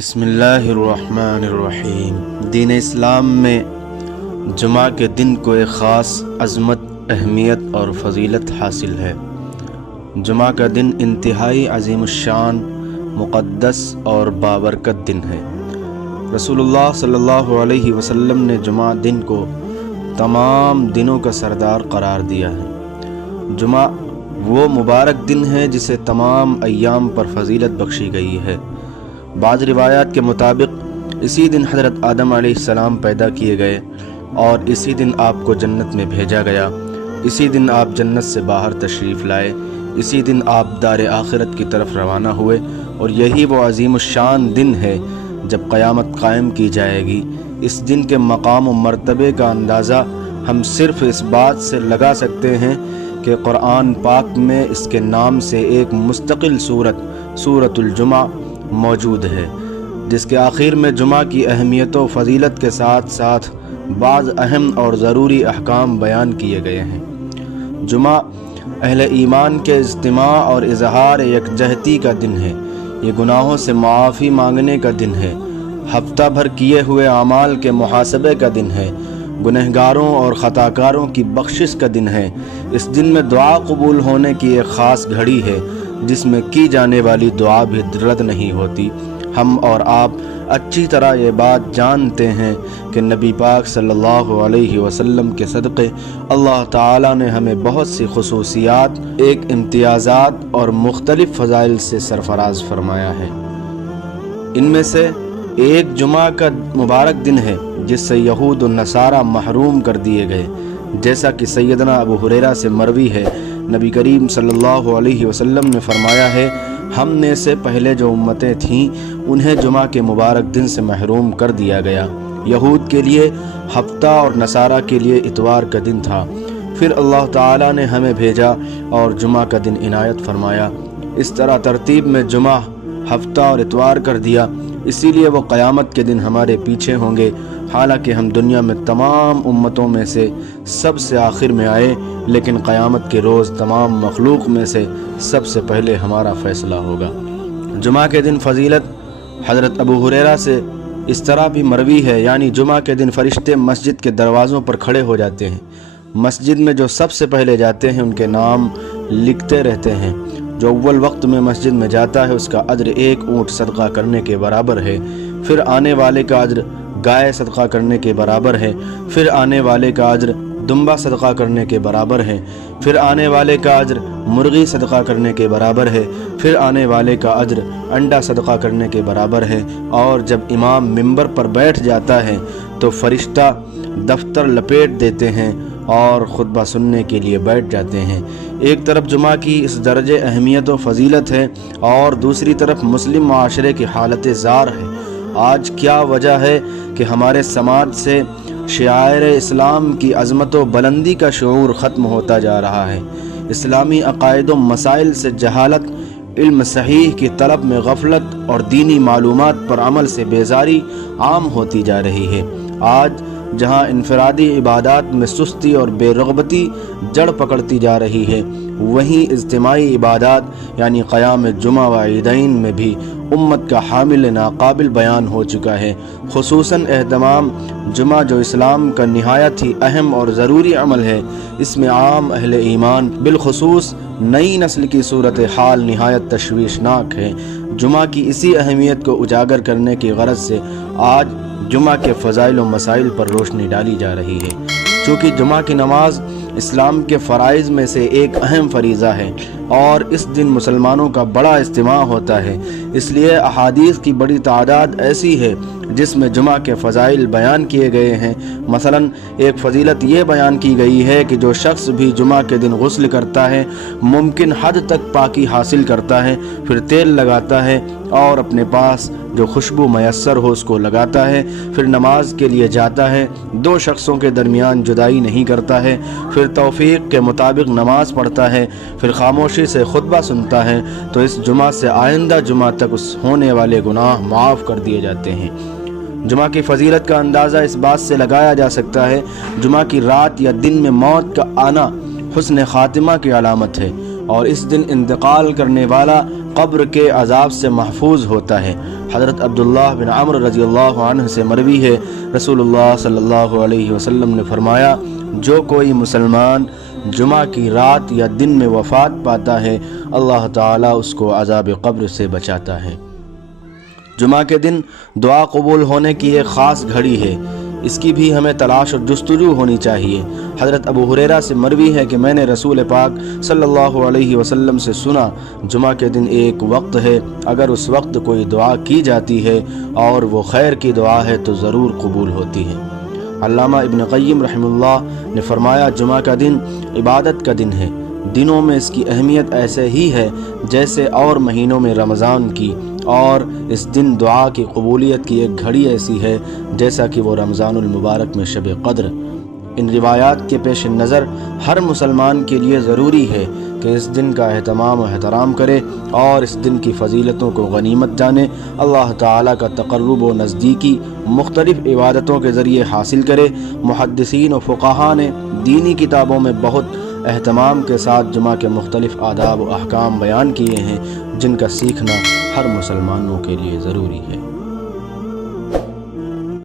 بسم اللہ الرحمن الرحیم۔ دین اسلام میں جمعہ کے دن کو ایک خاص عظمت، اہمیت اور فضیلت حاصل ہے۔ جمعہ کا دن انتہائی عظیم الشان، مقدس اور بابرکت دن ہے۔ رسول اللہ صلی اللہ علیہ وسلم نے جمعہ دن کو تمام دنوں کا سردار قرار دیا ہے۔ جمعہ وہ مبارک دن ہے جسے تمام ایام پر فضیلت بخشی گئی ہے۔ بعض روایات کے مطابق اسی دن حضرت آدم علیہ السلام پیدا کیے گئے اور اسی دن آپ کو جنت میں بھیجا گیا، اسی دن آپ جنت سے باہر تشریف لائے، اسی دن آپ دار آخرت کی طرف روانہ ہوئے، اور یہی وہ عظیم الشان دن ہے جب قیامت قائم کی جائے گی۔ اس دن کے مقام و مرتبے کا اندازہ ہم صرف اس بات سے لگا سکتے ہیں کہ قرآن پاک میں اس کے نام سے ایک مستقل سورۃ الجمعہ موجود ہے، جس کے آخر میں جمعہ کی اہمیت و فضیلت کے ساتھ ساتھ بعض اہم اور ضروری احکام بیان کیے گئے ہیں۔ جمعہ اہل ایمان کے اجتماع اور اظہار یکجہتی کا دن ہے۔ یہ گناہوں سے معافی مانگنے کا دن ہے، ہفتہ بھر کیے ہوئے اعمال کے محاسبے کا دن ہے، گنہگاروں اور خطاکاروں کی بخشش کا دن ہے۔ اس دن میں دعا قبول ہونے کی ایک خاص گھڑی ہے جس میں کی جانے والی دعا بھی رد نہیں ہوتی۔ ہم اور آپ اچھی طرح یہ بات جانتے ہیں کہ نبی پاک صلی اللہ علیہ وسلم کے صدقے اللہ تعالیٰ نے ہمیں بہت سی خصوصیات، ایک امتیازات اور مختلف فضائل سے سرفراز فرمایا ہے۔ ان میں سے ایک جمعہ کا مبارک دن ہے جس سے یہود و نصارہ محروم کر دیے گئے، جیسا کہ سیدنا ابو ہریرہ سے مروی ہے۔ نبی کریم صلی اللہ علیہ وسلم نے فرمایا ہے، ہم نے سے پہلے جو امتیں تھیں انہیں جمعہ کے مبارک دن سے محروم کر دیا گیا۔ یہود کے لیے ہفتہ اور نصارہ کے لیے اتوار کا دن تھا، پھر اللہ تعالیٰ نے ہمیں بھیجا اور جمعہ کا دن عنایت فرمایا۔ اس طرح ترتیب میں جمعہ، ہفتہ اور اتوار کر دیا، اسی لیے وہ قیامت کے دن ہمارے پیچھے ہوں گے، حالانکہ ہم دنیا میں تمام امتوں میں سے سب سے آخر میں آئے، لیکن قیامت کے روز تمام مخلوق میں سے سب سے پہلے ہمارا فیصلہ ہوگا۔ جمعہ کے دن فضیلت حضرت ابو ہریرہ سے اس طرح بھی مروی ہے، یعنی جمعہ کے دن فرشتے مسجد کے دروازوں پر کھڑے ہو جاتے ہیں، مسجد میں جو سب سے پہلے جاتے ہیں ان کے نام لکھتے رہتے ہیں۔ جو اول وقت میں مسجد میں جاتا ہے اس کا اجر 1 اونٹ صدقہ کرنے کے برابر ہے، پھر آنے والے کا اجر گائے صدقہ کرنے کے برابر ہے، پھر آنے والے کا اجر دمبا صدقہ کرنے کے برابر ہے، پھر آنے والے کا اجر مرغی صدقہ کرنے کے برابر ہے، پھر آنے والے کا اجر انڈا صدقہ کرنے کے برابر ہے۔ اور جب امام منبر پر بیٹھ جاتا ہے تو فرشتہ دفتر لپیٹ دیتے ہیں اور خطبہ سننے کے لیے بیٹھ جاتے ہیں۔ ایک طرف جمعہ کی اس درجے اہمیت و فضیلت ہے اور دوسری طرف مسلم معاشرے کی حالت زار ہے۔ آج کیا وجہ ہے کہ ہمارے سماج سے شعائر اسلام کی عظمت و بلندی کا شعور ختم ہوتا جا رہا ہے؟ اسلامی عقائد و مسائل سے جہالت، علم صحیح کی طلب میں غفلت اور دینی معلومات پر عمل سے بیزاری عام ہوتی جا رہی ہے۔ آج جہاں انفرادی عبادات میں سستی اور بے رغبتی جڑ پکڑتی جا رہی ہے، وہیں اجتماعی عبادات یعنی قیام جمعہ و عیدین میں بھی امت کا حامل ناقابل بیان ہو چکا ہے۔ خصوصاً اہتمام جمعہ جو اسلام کا نہایت ہی اہم اور ضروری عمل ہے، اس میں عام اہل ایمان بالخصوص نئی نسل کی صورتحال نہایت تشویشناک ہے۔ جمعہ کی اسی اہمیت کو اجاگر کرنے کی غرض سے آج جمعہ کے فضائل و مسائل پر روشنی ڈالی جا رہی ہے۔ چونکہ جمعہ کی نماز اسلام کے فرائض میں سے ایک اہم فریضہ ہے اور اس دن مسلمانوں کا بڑا اجتماع ہوتا ہے، اس لیے احادیث کی بڑی تعداد ایسی ہے جس میں جمعہ کے فضائل بیان کیے گئے ہیں۔ مثلاً ایک فضیلت یہ بیان کی گئی ہے کہ جو شخص بھی جمعہ کے دن غسل کرتا ہے، ممکن حد تک پاکی حاصل کرتا ہے، پھر تیل لگاتا ہے اور اپنے پاس جو خوشبو میسر ہو اس کو لگاتا ہے، پھر نماز کے لیے جاتا ہے، 2 شخصوں کے درمیان جدائی نہیں کرتا ہے، پھر توفیق کے مطابق نماز پڑھتا ہے، پھر خاموشی سے خطبہ سنتا ہے، تو اس جمعہ سے آئندہ جمعہ تک اس ہونے والے گناہ معاف کر دیے جاتے ہیں۔ جمعہ کی فضیلت کا اندازہ اس بات سے لگایا جا سکتا ہے، جمعہ کی رات یا دن میں موت کا آنا حسن خاتمہ کی علامت ہے اور اس دن انتقال کرنے والا قبر کے عذاب سے محفوظ ہوتا ہے۔ حضرت عبداللہ بن عمرو رضی اللہ عنہ سے مروی ہے، رسول اللہ صلی اللہ علیہ وسلم نے فرمایا، جو کوئی مسلمان جمعہ کی رات یا دن میں وفات پاتا ہے، اللہ تعالیٰ اس کو عذاب قبر سے بچاتا ہے۔ جمعہ کے دن دعا قبول ہونے کی ایک خاص گھڑی ہے، اس کی بھی ہمیں تلاش اور جستجو ہونی چاہیے۔ حضرت ابو ہریرہ سے مروی ہے کہ میں نے رسول پاک صلی اللہ علیہ وسلم سے سنا، جمعہ کے دن ایک وقت ہے، اگر اس وقت کوئی دعا کی جاتی ہے اور وہ خیر کی دعا ہے تو ضرور قبول ہوتی ہے۔ علامہ ابن قیم رحمہ اللہ نے فرمایا، جمعہ کا دن عبادت کا دن ہے، دنوں میں اس کی اہمیت ایسے ہی ہے جیسے اور مہینوں میں رمضان کی، اور اس دن دعا کی قبولیت کی ایک گھڑی ایسی ہے جیسا کہ وہ رمضان المبارک میں شب قدر۔ ان روایات کے پیش نظر ہر مسلمان کے لیے ضروری ہے کہ اس دن کا اہتمام و احترام کرے اور اس دن کی فضیلتوں کو غنیمت جانے، اللہ تعالیٰ کا تقرب و نزدیکی مختلف عبادتوں کے ذریعے حاصل کرے۔ محدثین و فقہاء نے دینی کتابوں میں بہت اہتمام کے ساتھ جمعہ کے مختلف آداب و احکام بیان کیے ہیں، جن کا سیکھنا ہر مسلمانوں کے لیے ضروری ہے۔